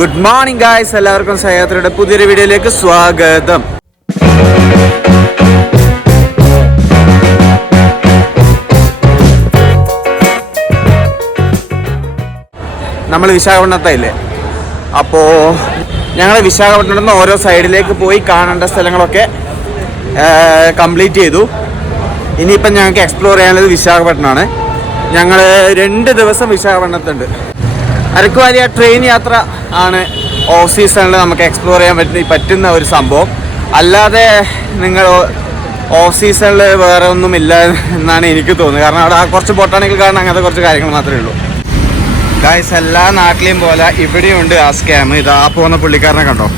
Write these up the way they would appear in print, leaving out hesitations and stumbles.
Good morning guys, എല്ലാവർക്കും സഹയാത്രയുടെ പുതിയൊരു വീഡിയോയിലേക്ക് സ്വാഗതം. നമ്മൾ വിശാഖപട്ടണത്തായില്ലേ, അപ്പോൾ ഞങ്ങൾ വിശാഖപട്ടണത്തിൽ നിന്ന് ഓരോ സൈഡിലേക്ക് പോയി കാണേണ്ട സ്ഥലങ്ങളൊക്കെ കംപ്ലീറ്റ് ചെയ്തു. ഇനിയിപ്പം ഞങ്ങൾക്ക് എക്സ്പ്ലോർ ചെയ്യാനുള്ളത് വിശാഖപട്ടണമാണ്. ഞങ്ങൾ 2 ദിവസം വിശാഖപട്ടണത്തുണ്ട്. അരക്കുവാലിയ ട്രെയിൻ യാത്ര ആണ് ഓഫ് സീസണിൽ നമുക്ക് എക്സ്പ്ലോർ ചെയ്യാൻ പറ്റുന്ന ഒരു സംഭവം. അല്ലാതെ നിങ്ങൾ ഓഫ് സീസണിൽ വേറെ ഒന്നുമില്ല എന്നാണ് എനിക്ക് തോന്നുന്നത്. കാരണം അവിടെ കുറച്ച് ബൊട്ടാണിക്കൽ ഗാർഡൻ അങ്ങനത്തെ കുറച്ച് കാര്യങ്ങൾ മാത്രമേ ഉള്ളൂ. ഗായ്സ്, എല്ലാ നാട്ടിലെയും പോലെ ഇവിടെയുണ്ട് ആ സ്കാം. ഇതാ പോകുന്ന പുള്ളിക്കാരനെ കണ്ടോ?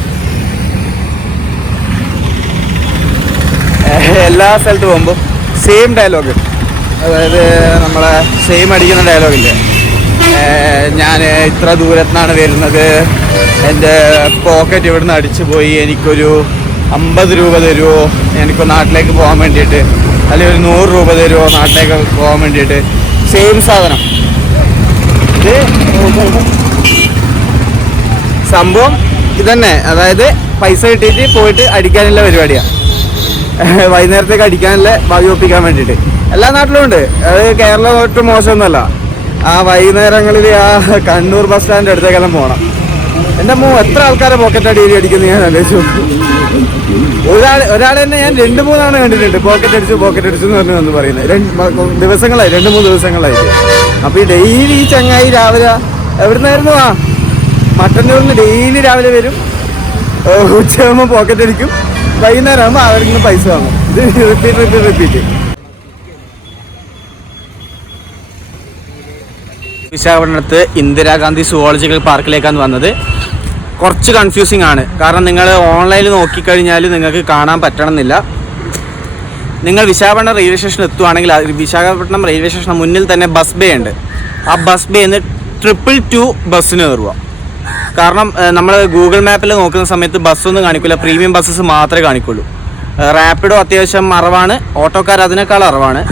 എല്ലാ സ്ഥലത്ത് പോകുമ്പോൾ സെയിം ഡയലോഗ്, അതായത് നമ്മളെ സെയിം അടിക്കുന്ന ഡയലോഗില്ലേ, ഞാൻ ഇത്ര ദൂരത്തുനിന്നാണ് വരുന്നത്, എൻ്റെ പോക്കറ്റ് ഇവിടുന്ന് അടിച്ചു പോയി, എനിക്കൊരു 50 രൂപ തരുമോ എനിക്ക് നാട്ടിലേക്ക് പോകാൻ വേണ്ടിയിട്ട്, അല്ലെങ്കിൽ ഒരു 100 രൂപ തരുമോ നാട്ടിലേക്ക് പോകാൻ വേണ്ടിയിട്ട്. സെയിം സാധനം. ഇത് സംഭവം ഇതന്നെ, അതായത് പൈസ കിട്ടിയിട്ട് പോയിട്ട് അടിക്കാനുള്ള പരിപാടിയാണ്. വൈകുന്നേരത്തേക്ക് അടിക്കാനുള്ള ഭാവി ഒപ്പിക്കാൻ വേണ്ടിയിട്ട് എല്ലാ നാട്ടിലും ഉണ്ട്. അത് കേരളം ഒട്ടും മോശമൊന്നുമല്ല. ആ വൈകുന്നേരങ്ങളിൽ ആ കണ്ണൂർ ബസ് സ്റ്റാൻഡിൻ്റെ അടുത്തേക്കെല്ലാം പോകണം. എൻ്റെ എത്ര ആൾക്കാരെ പോക്കറ്റ് അടിയിൽ അടിക്കുന്നത് ഞാൻ ആലോചിച്ചു. ഒരാൾ തന്നെ ഞാൻ 2-3 തവണ കണ്ടിട്ടുണ്ട് പോക്കറ്റ് അടിച്ചു എന്ന് പറയുന്നത്. ദിവസങ്ങളായി 2-3 ദിവസങ്ങളായിട്ട്. അപ്പോൾ ഈ ഡെയിലി ഈ ചങ്ങായി രാവിലെ എവിടുന്നായിരുന്നു മട്ടന്നൂരിൽ ഡെയിലി രാവിലെ വരും, ഉച്ചയാകുമ്പോൾ പോക്കറ്റ് അടിക്കും, വൈകുന്നേരം ആകുമ്പോൾ അവരിൽ നിന്ന് പൈസ വാങ്ങും. ഇത് റിപ്പീറ്റ്. വിശാഖപട്ടണത്ത് ഇന്ദിരാഗാന്ധി സുവോളജിക്കൽ പാർക്കിലേക്കാണ് വന്നത്. കുറച്ച് കൺഫ്യൂസിങ് ആണ്, കാരണം നിങ്ങൾ ഓൺലൈനിൽ നോക്കിക്കഴിഞ്ഞാൽ നിങ്ങൾക്ക് കാണാൻ പറ്റണമെന്നില്ല. നിങ്ങൾ വിശാഖപട്ടണം റെയിൽവേ സ്റ്റേഷൻ എത്തുവാണെങ്കിൽ വിശാഖപട്ടണം റെയിൽവേ സ്റ്റേഷന് മുന്നിൽ തന്നെ ബസ് ബേ ഉണ്ട്. ആ ബസ് ബേന്ന് 222 ബസ്സിന് കയറുക. കാരണം നമ്മൾ ഗൂഗിൾ മാപ്പിൽ നോക്കുന്ന സമയത്ത് ബസ്സൊന്നും കാണിക്കില്ല, പ്രീമിയം ബസ്സസ് മാത്രമേ കാണിക്കുള്ളൂ. റാപ്പിഡോ അത്യാവശ്യം അറവാണ്, ഓട്ടോക്കാർ അതിനേക്കാൾ അറവാണ്.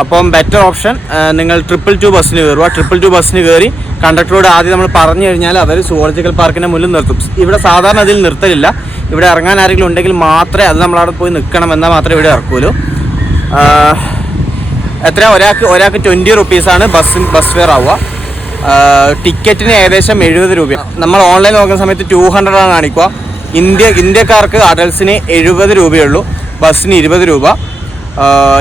അപ്പം ബെറ്റർ ഓപ്ഷൻ നിങ്ങൾ 222 ബസ്സിന് കയറുക. 222 ബസ്സിന് കയറി കണ്ടക്ടറോട് ആദ്യം നമ്മൾ പറഞ്ഞു കഴിഞ്ഞാൽ അവർ സുവോളജിക്കൽ പാർക്കിൻ്റെ മുന്നിൽ നിർത്തും. ഇവിടെ സാധാരണ അതിൽ നിർത്തലില്ല. ഇവിടെ ഇറങ്ങാൻ ആരെങ്കിലും ഉണ്ടെങ്കിൽ മാത്രമേ അത് നമ്മളവിടെ പോയി നിൽക്കണം എന്നാൽ മാത്രമേ ഇവിടെ ഇറക്കുള്ളൂ. എത്ര ഒരാൾക്ക് 20 റുപ്പീസാണ് ബസ് ഫെയർ ആവുക. ടിക്കറ്റിന് ഏകദേശം 70 രൂപയാണ്. നമ്മൾ ഓൺലൈൻ നോക്കുന്ന സമയത്ത് 200 ആണ് കാണിക്കുക. ഇന്ത്യക്കാർക്ക് അഡൽസിന് 70 രൂപയുള്ളൂ, ബസ്സിന് 20 രൂപ.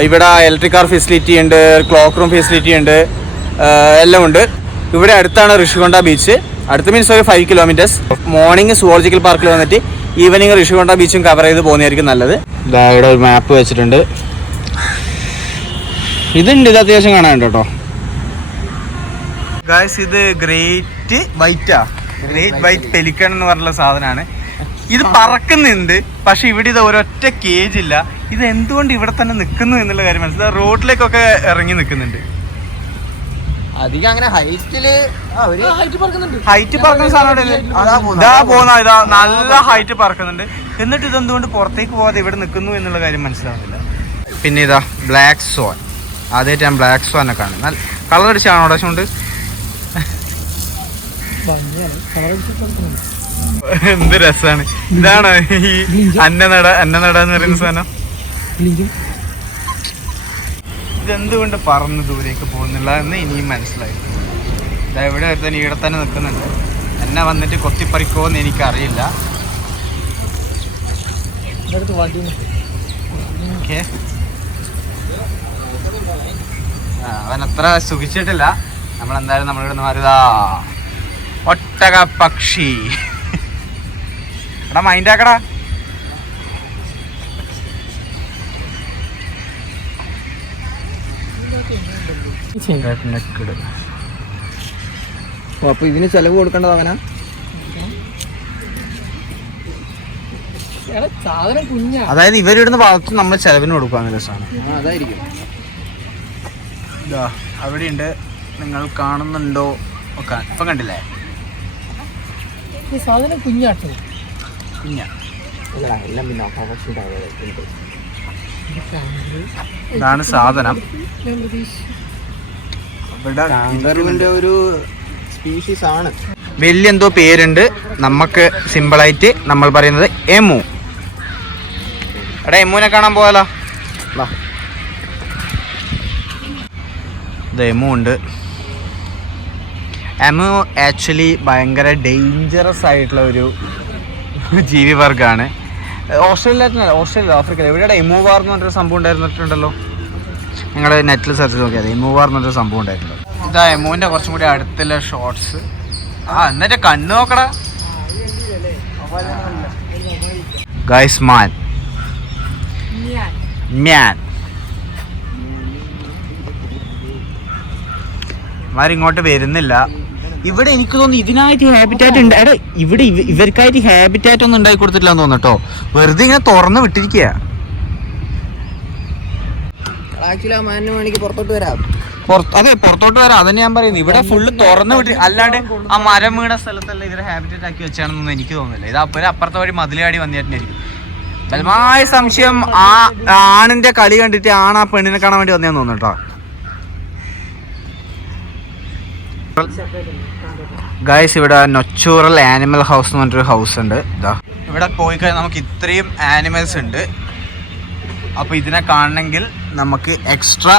ഇവിടെ ഇലക്ട്രിക് കാർ ഫെസിലിറ്റി ഉണ്ട്, ക്ലോക്ക് റൂം ഫെസിലിറ്റി ഉണ്ട്, എല്ലാം ഉണ്ട്. ഇവിടെ അടുത്താണ് ഋഷികൊണ്ട ബീച്ച്. അടുത്ത് മീൻസ് ഒരു 5 കിലോമീറ്റേഴ്സ്. മോർണിംഗ് സുവോളജിക്കൽ പാർക്കിൽ വന്നിട്ട് ഈവനിങ് ഋഷികൊണ്ട ബീച്ചും കവർ ചെയ്ത് പോകുന്നതായിരിക്കും നല്ലത്. ഇവിടെ ഒരു മാപ്പ് വെച്ചിട്ടുണ്ട്. ഇത് അത്യാവശ്യം കാണാനുണ്ട് കേട്ടോ. ഗായ്സ്, ഇത് ഗ്രേറ്റ് വൈറ്റ് പെലിക്കൺ എന്ന് പറഞ്ഞുള്ള സാധനമാണ്. ഇത് പറക്കുന്നുണ്ട്, പക്ഷെ ഇവിടെ ഇത് ഒരൊറ്റ കേജ് ഇല്ല. ഇത് എന്തുകൊണ്ട് ഇവിടെ തന്നെ നിൽക്കുന്നു എന്നുള്ള കാര്യം മനസ്സിലായി. റോഡിലേക്കൊക്കെ ഇറങ്ങി നിൽക്കുന്നുണ്ട്. അധികം അങ്ങനെ ഹൈറ്റ് പറക്കുന്ന സാധനം ഇതാ നല്ല ഹൈറ്റ് പറക്കുന്നുണ്ട്. എന്നിട്ട് ഇതെന്തുകൊണ്ട് പുറത്തേക്ക് പോകാതെ ഇവിടെ നിൽക്കുന്നു എന്നുള്ള കാര്യം മനസ്സിലാവുന്നില്ല. പിന്നെ ഇതാ ബ്ലാക്ക് സ്വാൻ. ആദ്യമായിട്ട് ഞാൻ ബ്ലാക്ക് സ്വാനെ കാണും. നല്ല കളർ അടിച്ചാണോ അവിടെ കൊണ്ട്? എന്ത് രസാണ്. ഇതാണോ ഈ അന്നനട എന്ന് പറയുന്ന സാധനം? ഇതെന്തുകൊണ്ട് പറന്ന് ദൂരേക്ക് പോകുന്നില്ല എന്ന് ഇനിയും മനസ്സിലായി. ഇവിടെ തന്നെ ഇവിടെ തന്നെ നിൽക്കുന്നുണ്ട്. എന്നെ വന്നിട്ട് കൊത്തിപ്പറിക്കുമോന്ന് എനിക്കറിയില്ല. അവനത്ര സുഖിച്ചിട്ടില്ല. നമ്മളെന്തായാലും നമ്മളിവിടെ നിന്ന് വരുതാ ഒട്ടക പക്ഷി. എടാ മൈൻഡ് ആക്കടാ. അപ്പൊ ഇതിന് ചെലവ് കൊടുക്കേണ്ടത് അവനാ? അതായത് ഇവരിടുന്ന ഭാഗത്ത് നമ്മൾ ചെലവിന് കൊടുക്കുക രസമാണ്. അതായിരിക്കും. ഇതാ അവിടെയുണ്ട്, നിങ്ങൾ കാണുന്നുണ്ടോ? ഒക്കെ ഇപ്പൊ കണ്ടില്ലേ? സാധനം കുഞ്ഞാട്ടോ. ഇതാണ് സാധനം. ഇവിടെ ഒരു സ്പീഷീസ് ആണ്. വലിയ എന്തോ പേരുണ്ട്, നമുക്ക് സിമ്പിളായിട്ട് നമ്മൾ പറയുന്നത് എമു. എടാ എമുവിനെ കാണാൻ പോയാലോ? ഇത് എമു ഉണ്ട്. എമു ആക്ച്വലി ഭയങ്കര ഡേഞ്ചറസ് ആയിട്ടുള്ള ഒരു ജീവിവർഗമാണ്. ഓസ്ട്രേലിയ ആഫ്രിക്കയിൽ എവിടെയാണ് എമു വാർ എന്ന് പറഞ്ഞൊരു സംഭവം ഉണ്ടായിരുന്നിട്ടുണ്ടല്ലോ. നിങ്ങൾ നെറ്റിൽ സെർച്ച് നോക്കിയാൽ എമു വാർ എന്നൊരു സംഭവം ഉണ്ടായിട്ടുണ്ട്. ഇതാ എമുവിൻ്റെ കുറച്ചും കൂടി അടുത്തുള്ള ഷോർട്സ്. എന്നിട്ട് കണ്ണ് നോക്കടാ ഗൈസ്. മ്യാൻ ഇങ്ങോട്ട് വരുന്നില്ല. ഇവിടെ എനിക്ക് തോന്നുന്നു ഇതിനായിട്ട് ഹാബിറ്റാറ്റ് ഉണ്ട്. എടാ ഇവിടെ ഇവർക്കായിട്ട് ഹാബിറ്റാറ്റ് ഒന്നും ഉണ്ടാക്കി കൊടുത്തിട്ടില്ല എന്ന് തോന്നുന്നു കേട്ടോ. വെറുതെ ഇങ്ങനെ തുറന്ന് വിട്ടിരിക്കുക. അതെ പുറത്തോട്ട് വരാം, അതന്നെ ഞാൻ പറയുന്നത്. ഇവിടെ ഫുള്ള് തുറന്ന് വിട്ടി, അല്ലാണ്ട് ആ മരം വീണ സ്ഥലത്തല്ല ഇവരെ ഹാബിറ്റേറ്റ് ആക്കി വെച്ചാണെന്നൊന്നും എനിക്ക് തോന്നുന്നില്ല. ഇത് അപ്പുറം അപ്പുറത്തെ വഴി മതിലാടി വന്നിട്ടായിരിക്കും. ബലമായ സംശയം ആ ആണിന്റെ കളി കണ്ടിട്ട് ആണ് ആ പെണ്ണിനെ കാണാൻ വേണ്ടി വന്നേന്ന് തോന്നുന്നു കേട്ടോ. ഗൈസ് ഇവിടെ നൊച്ചൂറൽ ആനിമൽ ഹൗസ് എന്ന് പറഞ്ഞൊരു ഹൗസ് ഉണ്ട്. ഇതാ ഇവിടെ പോയി കഴിഞ്ഞാൽ നമുക്ക് ഇത്രയും ആനിമൽസ് ഉണ്ട്. അപ്പോൾ ഇതിനെ കാണണമെങ്കിൽ നമുക്ക് എക്സ്ട്രാ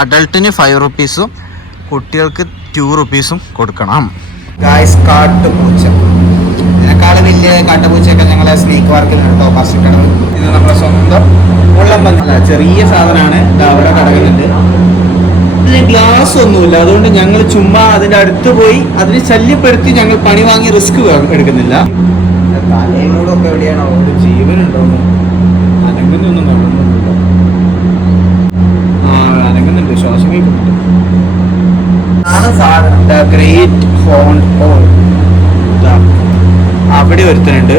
അഡൾട്ടിന് 5 റുപ്പീസും കുട്ടികൾക്ക് 2 റുപ്പീസും കൊടുക്കണം. ഗൈസ് കാട്ടുപൂച്ച, ഇതിനേക്കാൾ വലിയ കാട്ടുപൂച്ചയൊക്കെ ഞങ്ങളെ സ്നേക്ക് പാർക്കിലാണ് കേട്ടോ, പറശ്ശിക്കടവ്. ഇത് നമ്മുടെ സ്വന്തം ഉള്ളമ്പല്ല, ചെറിയ സാധനമാണ്. അവിടെ കടകളുണ്ട്. ഇതിന് ഗ്ലാസ് ഒന്നുമില്ല, അതുകൊണ്ട് ഞങ്ങൾ ചുമ്മാ അതിൻ്റെ അടുത്ത് പോയി അതിന് ശല്യപ്പെടുത്തി ഞങ്ങൾ പണി വാങ്ങി റിസ്ക് എടുക്കുന്നില്ല. തലയോടൊക്കെ എവിടെയാണോ ഒരു ജീവനുണ്ടോ? അനങ്ങുന്നൊന്നും കാണുന്നില്ല. അനങ്ങുന്നുണ്ട്, ശ്വാസം കേൾക്കുന്നുണ്ട്. ഗ്രേറ്റ് ഹോൺഡ് ഓൾ അവിടെ ഒരുത്തനുണ്ട്.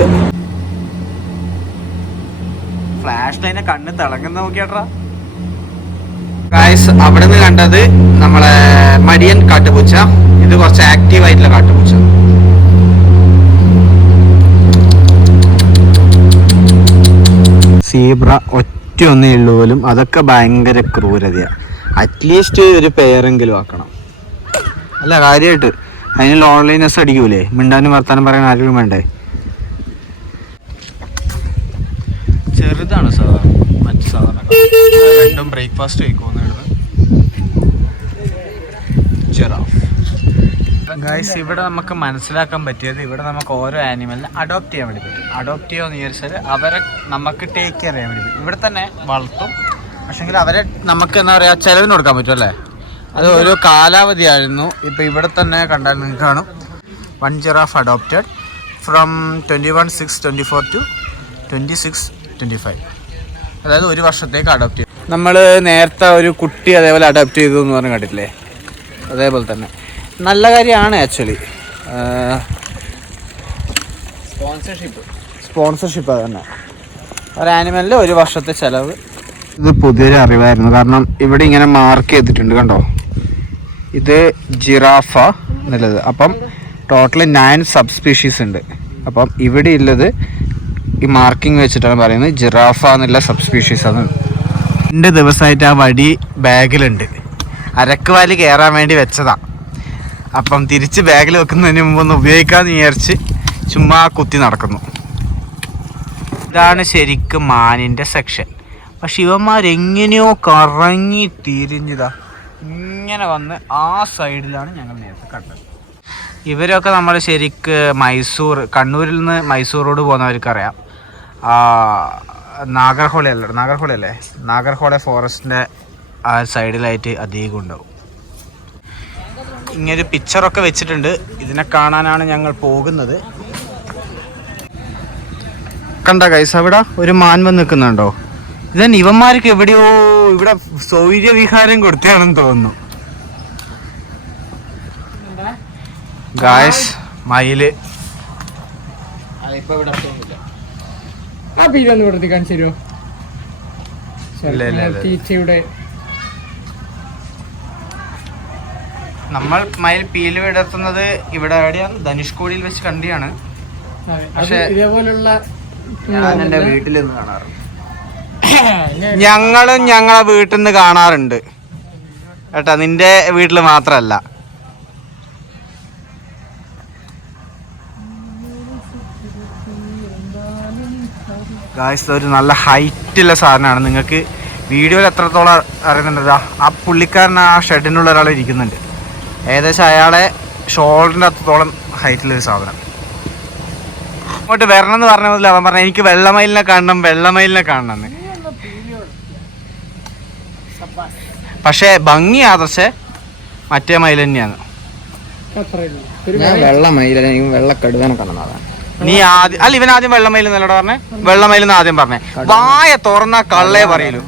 ഫ്ലാഷ് ലൈനെ കണ്ണ് തിളങ്ങുന്ന നോക്കിയാട്ടാ. ഗായ്സ് അവിടെ നിന്ന് കണ്ടത് നമ്മളെ മടിയൻ കാട്ടുപൂച്ച. ഇത് കുറച്ച് ആക്റ്റീവ് ആയിട്ടുള്ള കാട്ടുപൂച്ച. സീബ്ര ഒറ്റയൊന്നേ ഉള്ളൂ പോലും, അതൊക്കെ ഭയങ്കര ക്രൂരതയാണ്. അറ്റ്ലീസ്റ്റ് ഒരു പേരെങ്കിലും ആക്കണം. അല്ല കാര്യമായിട്ട് അതിന് ലോൺലൈനെസ് അടിക്കൂലേ? മിണ്ടാനും വർത്താനം പറയാൻ ആരും വേണ്ടേ? ചെറുതാണ് സാധാരണ, മറ്റു സാധാരണ രണ്ടും ബ്രേക്ക്ഫാസ്റ്റ് കഴിക്കുമെന്ന്. ഗൈസ് ഇവിടെ നമുക്ക് മനസ്സിലാക്കാൻ പറ്റിയത്, ഇവിടെ നമുക്ക് ഓരോ ആനിമലിനെ അഡോപ്റ്റ് ചെയ്യാൻ വേണ്ടി പറ്റും. അഡോപ്റ്റ് ചെയ്യുമെന്ന് വിചാരിച്ചാൽ അവരെ നമുക്ക് ടേക്ക് കെയർ ചെയ്യാൻ വേണ്ടി പറ്റും. ഇവിടെ തന്നെ വളർത്തും, പക്ഷെങ്കിൽ അവരെ നമുക്ക് എന്താ പറയുക ചിലവിന് കൊടുക്കാൻ പറ്റും അല്ലേ? അത് ഒരു കാലാവധിയായിരുന്നു. ഇപ്പോൾ ഇവിടെ തന്നെ കണ്ടാൽ നിങ്ങൾക്ക് കാണും 1 ജിറാഫ് അഡോപ്റ്റഡ് ഫ്രം 21/6/24 to 26/25. അതായത് ഒരു വർഷത്തേക്ക് അഡോപ്റ്റ് ചെയ്യും. നമ്മൾ നേരത്തെ ഒരു കുട്ടി അതേപോലെ അഡോപ്റ്റ് ചെയ്തു എന്ന് പറഞ്ഞ് കണ്ടിട്ടില്ലേ? അതേപോലെ തന്നെ നല്ല കാര്യമാണ് ആക്ച്വലി. സ്പോൺസർഷിപ്പ് അത് തന്നെ. ഒരു ആനിമലിൻ്റെ ഒരു വർഷത്തെ ചിലവ്. ഇത് പുതിയൊരു അറിവായിരുന്നു, കാരണം ഇവിടെ ഇങ്ങനെ മാർക്ക് ചെയ്തിട്ടുണ്ട് കണ്ടോ, ഇത് ജിറാഫ എന്നുള്ളത്. അപ്പം ടോട്ടൽ 9 സബ് സ്പീഷീസ് ഉണ്ട്. അപ്പം ഇവിടെ ഉള്ളത് ഈ മാർക്കിംഗ് വെച്ചിട്ടാണ് പറയുന്നത് ജിറാഫ എന്നുള്ള സബ് സ്പീഷീസ് ആണ്. 2 ദിവസമായിട്ട് ആ വടി ബാഗിലുണ്ട്. അരക്ക് വാലി കയറാൻ വേണ്ടി വെച്ചതാ. അപ്പം തിരിച്ച് ബാഗിൽ വെക്കുന്നതിന് മുമ്പ് ഒന്ന് ഉപയോഗിക്കാമെന്ന് വിചാരിച്ച് ചുമ്മാ കുത്തി നടക്കുന്നു. ഇതാണ് ശരിക്കും മാനിൻ്റെ സെക്ഷൻ. പക്ഷെ ഇവന്മാരെങ്ങനെയോ കറങ്ങി തിരിഞ്ഞതാ ഇങ്ങനെ വന്ന് ആ സൈഡിലാണ് ഞങ്ങൾ നേരത്തെ കണ്ടത്. ഇവരൊക്കെ നമ്മൾ ശരിക്ക് മൈസൂർ, കണ്ണൂരിൽ നിന്ന് മൈസൂർ റോഡ് പോകുന്നവർക്കറിയാം. നാഗർഹോളെ ഫോറസ്റ്റിൻ്റെ ആ സൈഡിലായിട്ട് അധികം ഉണ്ടാവും. ഇങ്ങനൊരു പിക്ചറൊക്കെ വെച്ചിട്ടുണ്ട്. ഇതിനെ കാണാനാണ് ഞങ്ങൾ പോകുന്നത്. കണ്ട ഗൈസ്, അവിടെ ഒരു മാൻ വന്ന് നിൽക്കുന്നുണ്ടോ? ഇതന്നെ ഇവന്മാർക്ക് എവിടെയോ ഇവിടെ സൗര്യവിഹാരം കൊടുത്താണെന്ന് തോന്നുന്നു. ഗൈസ് മയില് നമ്മൾ മയിൽ പീല് വിടർത്തുന്നത് ഇവിടെ എവിടെയാണ്? ധനുഷ്കോടിയിൽ വെച്ച് കണ്ടിയാണ്. പക്ഷെ ഇതേപോലുള്ള ഞാൻ എൻ്റെ വീട്ടിൽ നിന്ന് കാണാറുണ്ട്. ഞങ്ങളും ഞങ്ങളെ വീട്ടിൽ നിന്ന് കാണാറുണ്ട് കേട്ടാ, നിന്റെ വീട്ടിൽ മാത്രല്ല. ഗായ്സ് ഒരു നല്ല ഹൈറ്റുള്ള സാധനമാണ്. നിങ്ങൾക്ക് വീഡിയോയിൽ എത്രത്തോളം അറിയുന്നുണ്ടോ, ആ പുള്ളിക്കാരൻ ആ ഷെഡിനുള്ള ഒരാൾ ഇരിക്കുന്നുണ്ട്. ഏകദേശം അയാളെ ഷോൾഡറിൻ്റെ അത്രത്തോളം ഹൈറ്റിലൊരു സാധനം. അങ്ങോട്ട് വരണം എന്ന് പറഞ്ഞ അവൻ പറഞ്ഞ എനിക്ക് വെള്ളമയിലിനെ കാണണം, വെള്ളമയിലിനെ കാണണം എന്ന്. പക്ഷേ ഭംഗി ആദർശേ മറ്റേ മയിൽ തന്നെയാണ്. ഞാൻ വെള്ള മയില വെള്ള കടുവനെ കാണുന്നതാണ്. നീ ആദ്യം അല്ല, ഇവൻ ആദ്യം വെള്ളമയിൽ എന്നല്ലടാ പറഞ്ഞേ, വെള്ളമയിൽ എന്ന് ആദ്യം പറഞ്ഞേ. വായ തുറന്ന കള്ളേ പറയലു.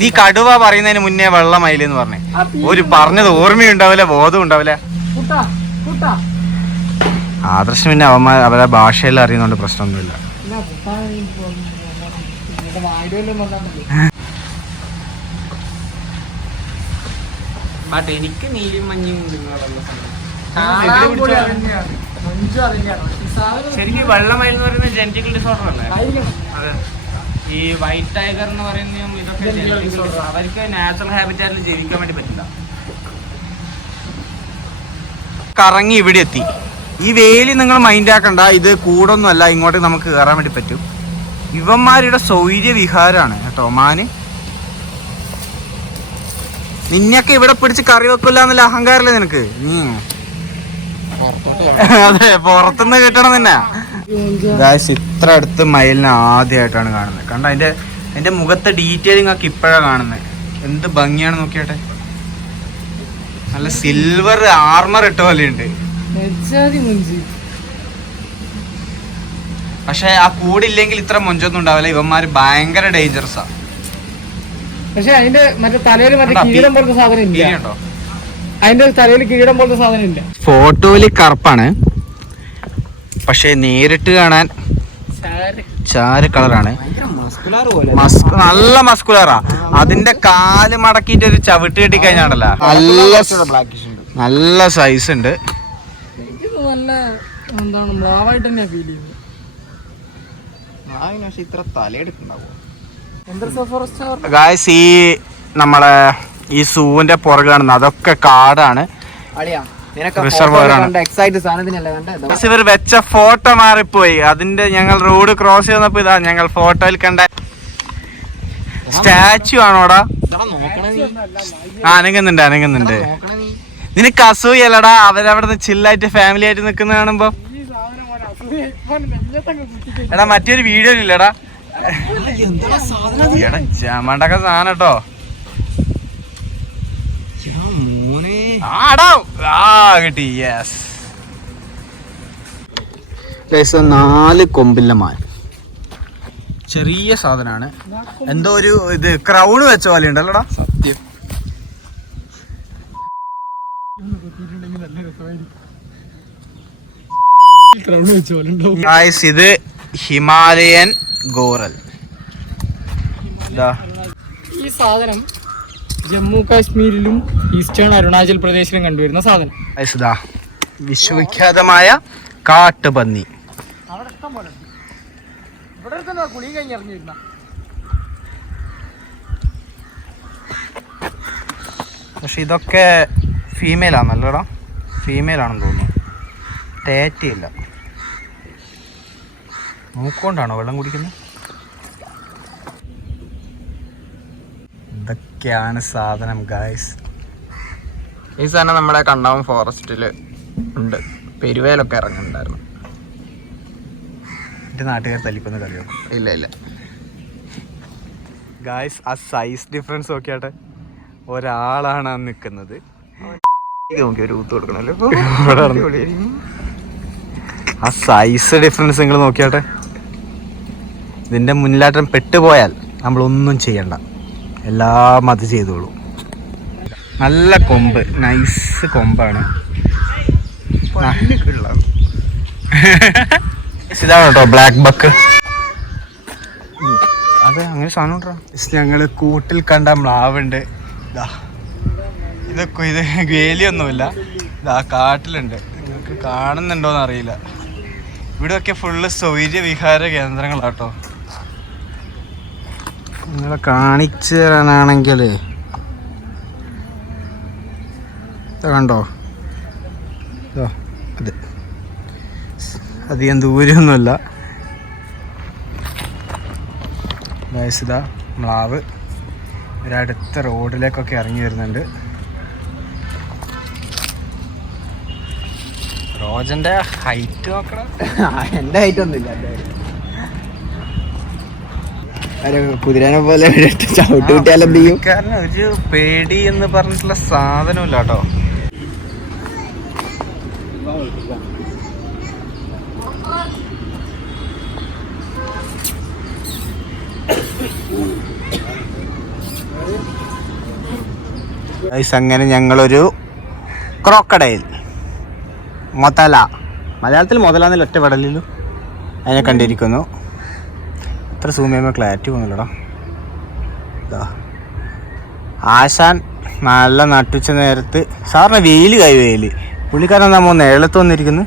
നീ കടുവ പറയുന്നതിന് മുന്നേ വെള്ളമയിൽ എന്ന് പറഞ്ഞേ. ഒരു പറഞ്ഞത് ഓർമ്മയുണ്ടാവില്ല, ബോധം ഉണ്ടാവില്ല. ആദർശം പിന്നെ അവരെ ഭാഷയിൽ അറിയുന്നോണ്ട് പ്രശ്നമൊന്നുമില്ല. എനിക്ക് നീലും മഞ്ഞും ശരിക്കും വെള്ളമയിൽ എന്ന് പറയുന്നത് ജനറ്റിക്കൽ ഡിസോർഡർ അല്ലേ? അതെ. ഈ വൈറ്റ് ടൈഗർ എന്ന് പറയുന്ന ഇതൊക്കെ ജനറ്റിക്കൽ ഡിസോർഡർ. അവർക്ക് നാച്ചുറൽ ഹാബിറ്റാറ്റിൽ ജീവിക്കാൻ വേണ്ടി പറ്റില്ല. കറങ്ങി ഇവിടെ എത്തി. ഈ വേലി നിങ്ങൾ മൈൻഡ് ആക്കണ്ട, ഇത് കൂടൊന്നും അല്ല, ഇങ്ങോട്ട് നമുക്ക് കയറാൻ വേണ്ടി പറ്റും. ഇവന്മാരുടെ സൗര്യ വിഹാരമാണ് കേട്ടോ മാന്. നിന്നൊക്കെ ഇവിടെ പിടിച്ച് കറി വെക്കില്ല എന്നുള്ള അഹങ്കാരല്ലേ നിനക്ക്? അതെ, പുറത്തുനിന്ന് കിട്ടണം തന്നെ. ഗായ്സ് ഇത്ര അടുത്ത് മയിലിനെ ആദ്യമായിട്ടാണ് കാണുന്നത്. കണ്ട അതിന്റെ മുഖത്തെ ഡീറ്റെയിലിംഗ് ഒക്കെ ഇപ്പോഴാണ് കാണുന്നത്. എന്ത് ഭംഗിയാണ് നോക്കിയാട്ടെ. നല്ല സിൽവർ ആർമർ ഇട്ട പോലെയുണ്ട്. പക്ഷെ ആ കൂടില്ലെങ്കിൽ ഇത്ര മൊഞ്ചൊന്നും ഉണ്ടാവില്ല. ഇവന്മാര് ഭയങ്കര ഡേഞ്ചറസാ. പക്ഷെ അതിന്റെ മറ്റേ തലയിൽ മറ്റേ കീടം പോലത്തെ സാധനം ഇല്ല. അതിന്റെ തലയിൽ കീടം പോലത്തെ സാധനം ഇല്ല. ഫോട്ടോയില് കറുപ്പാണ്, പക്ഷെ നേരിട്ട് കാണാൻ ചാര കളറാണ്. നല്ല മസ്കുലറാ. അതിന്റെ കാല് മടക്കിയിട്ട് ഒരു ചവിട്ട് കെട്ടി കഴിഞ്ഞാണല്ലോ, നല്ല സൈസ് ഉണ്ട്. നല്ല എന്താണ് മ്ലാവായിട്ട് തന്നെയാ ഫീൽ ചെയ്യുന്നത്. ഇത്ര തലയെടുക്കുന്നുണ്ടാവും. ഗായ്സ് ഈ നമ്മളെ ഈ സൂവിന്റെ പുറകെ കാണുന്ന അതൊക്കെ കാടാണ്, റിസർവോയറാണ്. ഇവർ വെച്ച ഫോട്ടോ മാറിപ്പോയി. അതിന്റെ ഞങ്ങൾ റോഡ് ക്രോസ് ചെയ്യുന്നപ്പോ ഇതാ ഞങ്ങൾ ഫോട്ടോയിൽ കണ്ട സ്റ്റാച്ചു ആണോടാ? അനങ്ങുന്നുണ്ട്. നിനക്ക് അസൂയല്ലടാ അവരവിടെ ചില്ലായിട്ട് ഫാമിലി ആയിട്ട് നിക്കുന്ന കാണുമ്പോ. എടാ മറ്റൊരു വീഡിയോ ഇല്ലടാ, എടാ ചമണ്ടൊക്കെ സാധനം കേട്ടോ. കിട്ടി. യെസ്. 4 കൊമ്പില്ല മാൻ, ചെറിയ സാധനമാണ്. എന്തോ ഒരു ഇത് ക്രൗണ് വെച്ച പോലെ ഉണ്ടല്ലോടാ. സത്യം. ഇത് ഹിമാലയൻ ഗോറൽ. ഈ സാധനം ജമ്മു കാശ്മീരിലും ഈസ്റ്റേൺ അരുണാചൽ പ്രദേശിലും കണ്ടുവരുന്ന സാധനം. വിശ്വവിഖ്യാതമായ കാട്ടുപന്നി. പക്ഷെ ഇതൊക്കെ ഫീമെയിൽ ആണല്ലോടാ, ഫീമെയിൽ ആണെന്ന് തോന്നുന്നു. ടേറ്റിയില്ല. മൂക്കൊണ്ടാണോ വെള്ളം കുടിക്കുന്നത്? ഇതൊക്കെയാണ് സാധനം ഗായ്സ്. ഈ സാധനം നമ്മുടെ കണ്ടാവും ഫോറസ്റ്റിൽ ഉണ്ട്. പെരുവേലൊക്കെ ഇറങ്ങുന്നുണ്ടായിരുന്നു. എൻ്റെ നാട്ടുകാർ തല്ലിക്കൊന്ന് കളിയോ? ഇല്ല ഗായ്സ്. ആ സൈസ് ഡിഫറൻസ് നോക്കിയാട്ടെ. ഒരാളാണ് ആ നിൽക്കുന്നത്. നോക്കി ഒരു ഊത്ത് കൊടുക്കണല്ലോ. ആ സൈസ് ഡിഫറൻസ് നിങ്ങൾ നോക്കിയാട്ടെ. ഇതിൻ്റെ മുന്നിലാട്ടം പെട്ടുപോയാൽ നമ്മളൊന്നും ചെയ്യണ്ട, എല്ലാം അത് ചെയ്തോളൂ. നല്ല കൊമ്പ്, നൈസ് കൊമ്പാണ്. ഇതാണ് കേട്ടോ ബ്ലാക്ക് ബക്ക്. അതെ, അങ്ങനെ സാധനം ഉണ്ടോ. ഞങ്ങള് കൂട്ടിൽ കണ്ട മ്ലാവുണ്ട്. ഇത് വേലിയൊന്നുമില്ല, ഇതാ കാട്ടിലുണ്ട്. നിങ്ങൾക്ക് കാണുന്നുണ്ടോന്ന് അറിയില്ല. ഇവിടെയൊക്കെ ഫുള്ള് സ്വൈര്യ വിഹാര കേന്ദ്രങ്ങളാട്ടോ. നിങ്ങളെ കാണിച്ചു തരാനാണെങ്കിൽ കണ്ടോ, അത് അധികം ദൂരമൊന്നുമില്ല. ഇതാ മ്ലാവ് ഒരടുത്ത റോഡിലേക്കൊക്കെ ഇറങ്ങി വരുന്നുണ്ട്. റോജന്റെ ഹൈറ്റ് നോക്കണം. എൻ്റെ ഹൈറ്റ് ഒന്നുമില്ല. കുതിരനെ പോലെ ചവിട്ട് കിട്ടിയാലും എന്ത് ചെയ്യും? കാരണം ഒരു പേടി എന്ന് പറഞ്ഞിട്ടുള്ള സാധനമില്ല കേട്ടോ. അങ്ങനെ ഞങ്ങളൊരു ക്രോക്കഡൈൽ മുതല, മലയാളത്തിൽ മുതല എന്നല്ല ഒറ്റ പടലിലു അതിനെ കണ്ടിരിക്കുന്നു. എത്ര സൂം ചെയ്യുമ്പോൾ ക്ലാരിറ്റി പോകുന്നില്ലടാ. ഇതാ ആശാൻ നല്ല നട്ടുച്ച നേരത്ത് സാറിന് വെയിൽ വെയിൽ പുള്ളിക്കാരൻ നമ്മൾ നേളത്ത് വന്നിരിക്കുന്നു.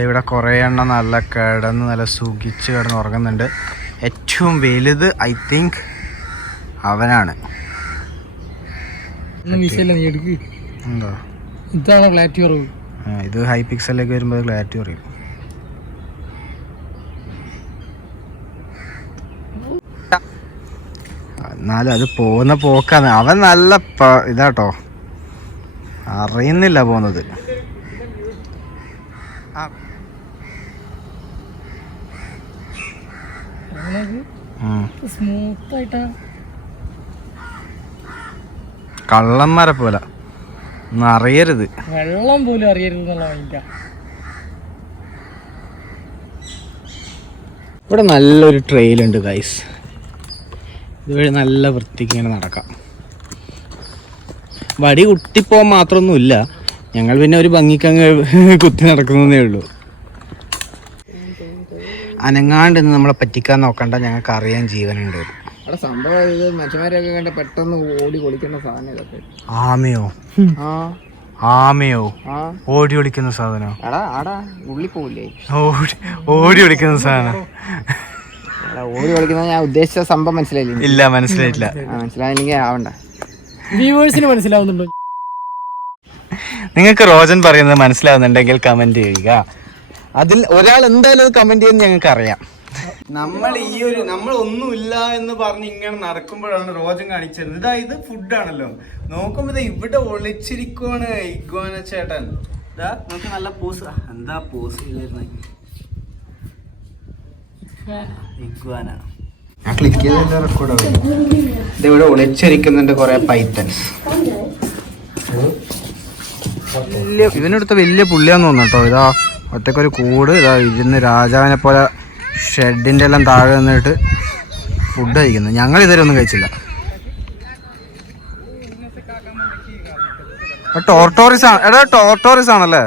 ഇവിടെ കുറേ എണ്ണം നല്ല കിടന്ന് നല്ല സുഖിച്ച് കിടന്ന് ഉറങ്ങുന്നുണ്ട്. ഏറ്റവും വലുത് ഐ തിങ്ക് അവനാണ്. എന്താ ഇതാണ് ക്ലാരിറ്റി കുറവ്. ഇത് ഹൈ പിക്സലിലേക്ക് വരുമ്പോൾ ക്ലാരിറ്റി കുറയും. എന്നാലും അത് പോകുന്ന പോക്കാണ്. അവൻ നല്ല ഇതാട്ടോ, അറിയുന്നില്ല പോകുന്നത്. കള്ളന്മാരെ പോലെ ഒന്നും അറിയരുത്, വെള്ളം പോലും അറിയരുത്. ഇവിടെ നല്ലൊരു ട്രെയിലുണ്ട് ഗൈസ്. ഇതുവഴി നല്ല വൃത്തിക്ക് ഇങ്ങനെ നടക്കാം. വടി കുത്തിപ്പോകാൻ മാത്രമൊന്നുമില്ല, ഞങ്ങൾ പിന്നെ ഒരു ഭംഗിക്കങ്ങ് കുത്തി നടക്കുന്നതേ ഉള്ളൂ. അനങ്ങാണ്ട് നമ്മളെ പറ്റിക്കാൻ നോക്കണ്ട, ഞങ്ങൾക്ക് അറിയാൻ ജീവനുണ്ട്. സംഭവം ഇത് മനുഷ്യന്മാരൊക്കെ കണ്ട പെട്ടെന്ന് ഓടി ഒളിക്കുന്ന സാധനം ഇതൊക്കെ. ആമയോ ഓടി ഒളിക്കുന്ന സാധനം, ഉള്ളി പോവില്ലേ? ഓടി ഒളിക്കുന്ന സാധനം. ഓടി ഒളിക്കുന്ന ഞാൻ ഉദ്ദേശിച്ച സംഭവം മനസ്സിലായില്ല. ഇല്ല, മനസ്സിലായിട്ടില്ല. മനസ്സിലായില്ലെങ്കിൽ ആവണ്ട. വ്യൂവേഴ്സിന് മനസ്സിലാവുന്നുണ്ടോ? നിങ്ങൾക്ക് റോജൻ പറയുന്നത് മനസ്സിലാവുന്നുണ്ടെങ്കിൽ കമന്റ് ചെയ്യുക. അതിൽ ഒരാൾ എന്തായാലും അത് കമന്റ് ചെയ്യുന്ന ഞങ്ങൾക്ക് അറിയാം. നമ്മൾ ഒന്നുമില്ല എന്ന് പറഞ്ഞ് ഇങ്ങനെ നടക്കുമ്പോഴാണ് റോജൻ കാണിച്ചത്. ഇത് ഫുഡാണല്ലോ. നോക്കുമ്പോ ഇവിടെ ഒളിച്ചിരിക്കുവാണ് ഇഗ്വാന ചേട്ടൻ. നമുക്ക് നല്ല പോസ്. എന്താ പോസ് ഇഗ്വാന. ഞാൻ ക്ലിക്ക് ചെയ്ത റെക്കോർഡ്. ഇതിവിടെ ഒളിച്ചിരിക്കുന്നുണ്ട് കുറെ പൈത്തൻസ്. ഇവനെടുത്ത വലിയ പുള്ളിയാന്ന് തോന്നുന്നു കേട്ടോ. ഇതാ ഒറ്റക്കൊരു കൂട്. ഇതാ ഇരുന്ന് രാജാവിനെ പോലെ ഷെഡിൻ്റെ എല്ലാം താഴെ നിന്നിട്ട് ഫുഡ് കഴിക്കുന്നു. ഞങ്ങൾ ഇതുവരെ ഒന്നും കഴിച്ചില്ല. ടോർട്ടോറിസ് ആണ്. എടാ ടോർട്ടോറിസ് ആണല്ലേ?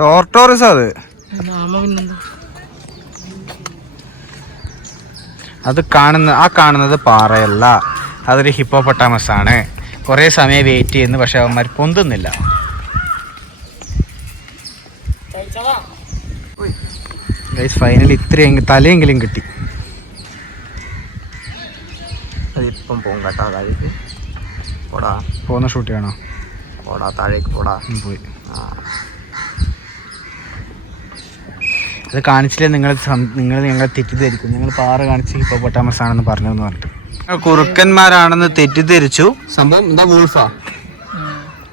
ടോർട്ടോറിസ് അത്. അത് കാണുന്നത് പാറയല്ല, അതൊരു ഹിപ്പോപ്പൊട്ടാമസ് ആണ്. കുറേ സമയം വെയിറ്റ് ചെയ്യുന്നു, പക്ഷെ അവന്മാർ പൊന്തുന്നില്ല. ഫൈനലി ഇത്രയെങ്കിലും തലയെങ്കിലും കിട്ടി. അതിപ്പം പോകും കേട്ടോ. താഴേക്ക് പോടാ. പോകുന്ന ഷൂട്ട് ചെയ്യണോ? പോടാ, താഴേക്ക് പോടാ. പോയി. അത് കാണിച്ചില്ലേ ഞങ്ങളെ തെറ്റിദ്ധരിക്കും. ഞങ്ങൾ പാറ കാണിച്ച് ഹിപ്പോപ്പൊട്ടാമസ് ആണെന്ന് പറഞ്ഞതെന്ന് പറഞ്ഞിട്ട് കുറുക്കന്മാരാണെന്ന് തെറ്റിദ്ധരിച്ചു. സംഭവം എന്താ? വൂൾഫാ.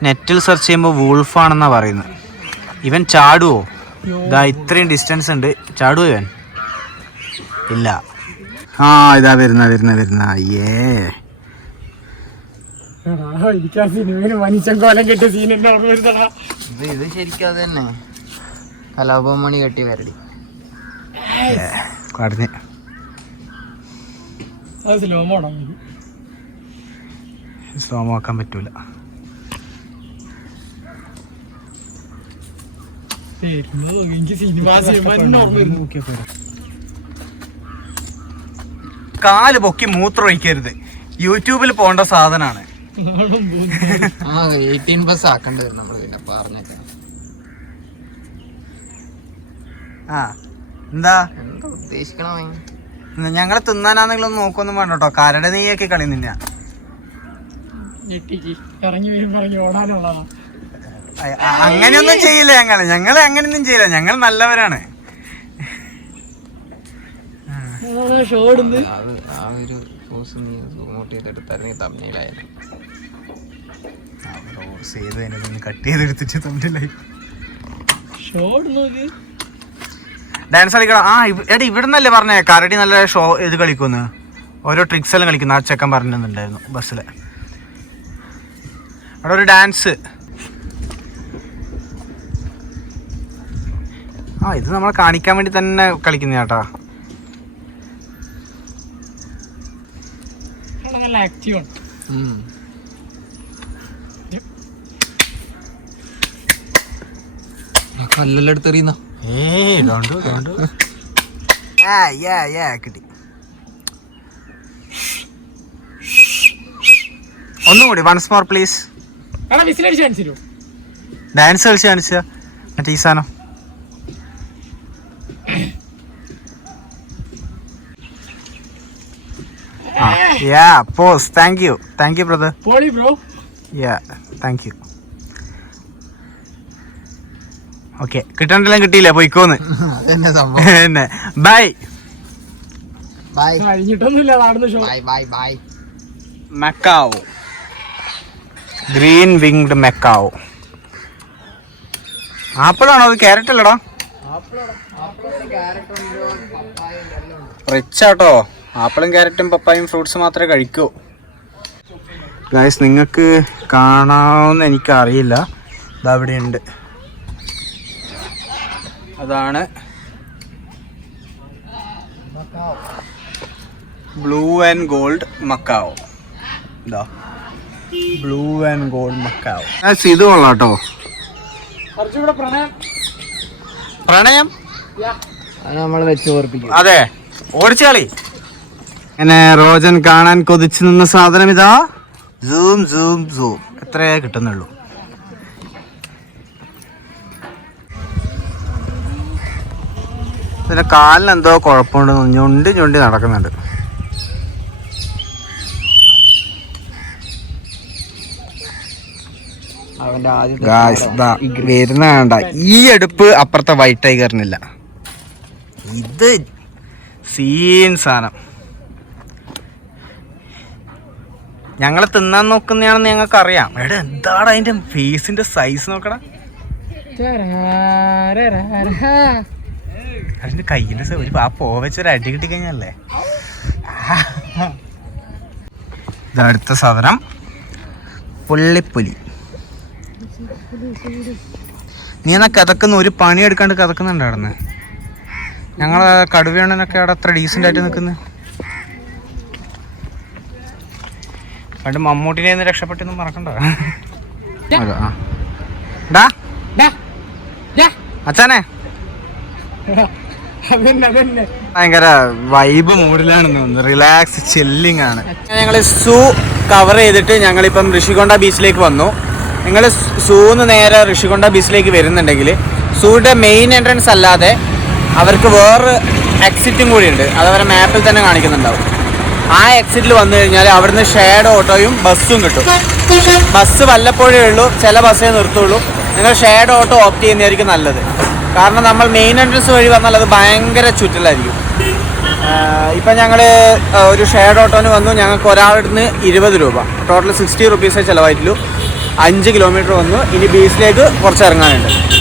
നെറ്റിൽ സെർച്ച് ചെയ്യുമ്പോൾ വൂൾഫാണെന്നാ പറയുന്നത്. ഇവൻ ചാടുവോ? ഇതാ ഇത്രയും ഡിസ്റ്റൻസ് ഉണ്ട്, ചാടുവോ ഇവൻ? ഇല്ല. ഇതാ വരുന്ന അയ്യേ. ഇത് ശരിക്കും അത് തന്നെ. കലാപമണി കെട്ടി വരടി കടഞ്ഞ്. സ്ലോമോ ആക്കാൻ പറ്റൂല. കാല് പൊക്കി മൂത്രം ഒഴിക്കരുത്. യൂട്യൂബിൽ പോണ്ട സാധനാണ്. 18+ ആക്കേണ്ടത് നമ്മള് പിന്നെ പറഞ്ഞേക്കാം. എന്താ ഉദ്ദേശിക്കണോ? ഞങ്ങളെ തിന്നാനാണെങ്കിലും നോക്കൊന്നും വേണ്ട കേട്ടോ. കരട് നെയ്യൊക്കെ കളി നിന്ന ഇറങ്ങി വരും പറഞ്ഞ് ഓടാനുള്ളതാണ്. അങ്ങനെയൊന്നും ചെയ്യില്ല ഞങ്ങൾ അങ്ങനെയൊന്നും ചെയ്യില്ല, ഞങ്ങൾ നല്ലവരാണ്. ഷോ ഇടുന്നത് ആ ഒരു പോസ് നീ സൂമൗട്ട് ചെയ്തെടുത്തായിരുന്നു തമ്മിലായിരുന്നു. കട്ട് ചെയ്തെടുത്തിട്ട് തമ്മിലായി ഷോ ഇടുന്നത്. ഡാൻസ് കളിക്കണം. എടാ ഇവിടെ നിന്നല്ലേ പറഞ്ഞേ കരടി നല്ല ഷോ ഇത് കളിക്കുന്നു, ഓരോ ട്രിക്സ് എല്ലാം കളിക്കുന്നു. ആ ചെക്കൻ പറഞ്ഞിട്ടുണ്ടായിരുന്നു ബസ്സിൽ. അവിടെ ഒരു ഡാൻസ്. ഇത് നമ്മളെ കാണിക്കാൻ വേണ്ടി തന്നെ കളിക്കുന്ന ചേട്ടാ. നല്ല ആക്റ്റീവ് ആണ്. കല്ലെല്ലാം എടുത്തെറിയുന്ന കിട്ടി. ഒന്നും കൂടി, വൺസ് മോർ പ്ലീസ്. ഡാൻസ് കളിച്ച് കാണിച്ച മറ്റേ ഈ സാധനം. Pose. Thank you brother. Thank you. Okay, കിട്ടണ്ടെല്ലാം കിട്ടിയില്ല, പോയിക്കോന്ന്. Bye. Macaw, green winged macaw. ആപ്പിളാണോ അത്? ക്യാരറ്റ് അല്ലടാ. റിച്ചാട്ടോ. ആപ്പിളും ക്യാരറ്റും പപ്പായും ഫ്രൂട്ട്സ് മാത്രമേ കഴിക്കൂ. ഗായ്സ്, നിങ്ങൾക്ക് കാണാമെന്ന് എനിക്കറിയില്ല. ഇതവിടെ ഉണ്ട്. അതാണ് ബ്ലൂ ആൻഡ് ഗോൾഡ് മക്കാവോ. ഇതാ ബ്ലൂ ആൻഡ് ഗോൾഡ് മക്കാവോ. ഇത് കൊള്ളാം കേട്ടോ. പ്രണയം നമ്മൾ വെച്ച് ഓർപ്പിക്കും. അതെ, ഓടിച്ചാളി. അങ്ങനെ റോജൻ കാണാൻ കൊതിച്ചു നിന്ന സാധനം ഇതാ. Zoom zoom zoom. എത്രയേ കിട്ടുന്നുള്ളൂ. പിന്നെ കാലിന് എന്തോ കുഴപ്പമുണ്ട്, ഞൊണ്ടി നടക്കുന്നുണ്ട്. വരുന്ന വേണ്ട. ഈ അടുപ്പ് അപ്പുറത്തെ വൈറ്റ് ടൈഗറിനില്ല. ഇത് സീൻ സാധനം. ഞങ്ങളെ തിന്നാൻ നോക്കുന്നതാണെന്ന് ഞങ്ങൾക്ക് അറിയാം. എടാ എന്താണ് അതിന്റെ ഫേസിന്റെ സൈസ് നോക്കടാ. അതിന്റെ കയ്യിന്റെ ഒരു വെച്ചൊരു അടി കിട്ടി കഴിഞ്ഞല്ലേ. ഇതടുത്ത സാധനം പുള്ളിപ്പുലി. നീ എന്നാ കഥക്കുന്ന ഒരു പണി എടുക്കാണ്ട് കഥക്കുന്നുണ്ടായിരുന്നു. ഞങ്ങളെ കടുവയണ്ണനൊക്കെ അവിടെ അത്ര ഡീസൻ്റ് ആയിട്ട് നിൽക്കുന്നത്. പണ്ട് മമ്മൂട്ടിനെ ഒന്ന് രക്ഷപ്പെട്ടൊന്നും മറക്കണ്ട. അച്ഛനെ ഭയങ്കര വൈബ് മൂഡിലാണെന്ന് തോന്നുന്നു. റിലാക്സ് ചില്ലിങ് ആണ്. ഞങ്ങൾ സൂ കവർ ചെയ്തിട്ട് ഞങ്ങളിപ്പം ഋഷികൊണ്ട ബീച്ചിലേക്ക് വന്നു. നിങ്ങൾ സൂന്ന് നേരെ ഋഷികൊണ്ട ബീച്ചിലേക്ക് വരുന്നുണ്ടെങ്കിൽ സൂയുടെ മെയിൻ എൻട്രൻസ് അല്ലാതെ അവർക്ക് വേറെ എക്സിറ്റും കൂടിയുണ്ട്. അതവരെ മാപ്പിൽ തന്നെ കാണിക്കുന്നുണ്ടാവും. ആ എക്സിറ്റിൽ വന്നു കഴിഞ്ഞാൽ അവിടുന്ന് ഷെയർഡ് ഓട്ടോയും ബസ്സും കിട്ടും. ബസ് വല്ലപ്പോഴേ ഉള്ളൂ, ചില ബസ്സേ നിർത്തുള്ളൂ. നിങ്ങൾ ഷെയർഡ് ഓട്ടോ ഓപ്റ്റ് ചെയ്യുന്നതായിരിക്കും നല്ലത്. കാരണം നമ്മൾ മെയിൻ എൻട്രൻസ് വഴി വന്നാൽ അത് ഭയങ്കര ചുറ്റലായിരിക്കും. ഇപ്പം ഞങ്ങൾ ഒരു ഷെയർഡ് ഓട്ടോന് വന്നു. ഞങ്ങൾക്ക് ഒരാളിന് 20 രൂപ, ടോട്ടൽ 60 റുപ്പീസേ ചിലവായിട്ടുള്ളൂ. 5 കിലോമീറ്റർ വന്നു. ഇനി ബീച്ചിലേക്ക് കുറച്ച് ഇറങ്ങാനുണ്ട്.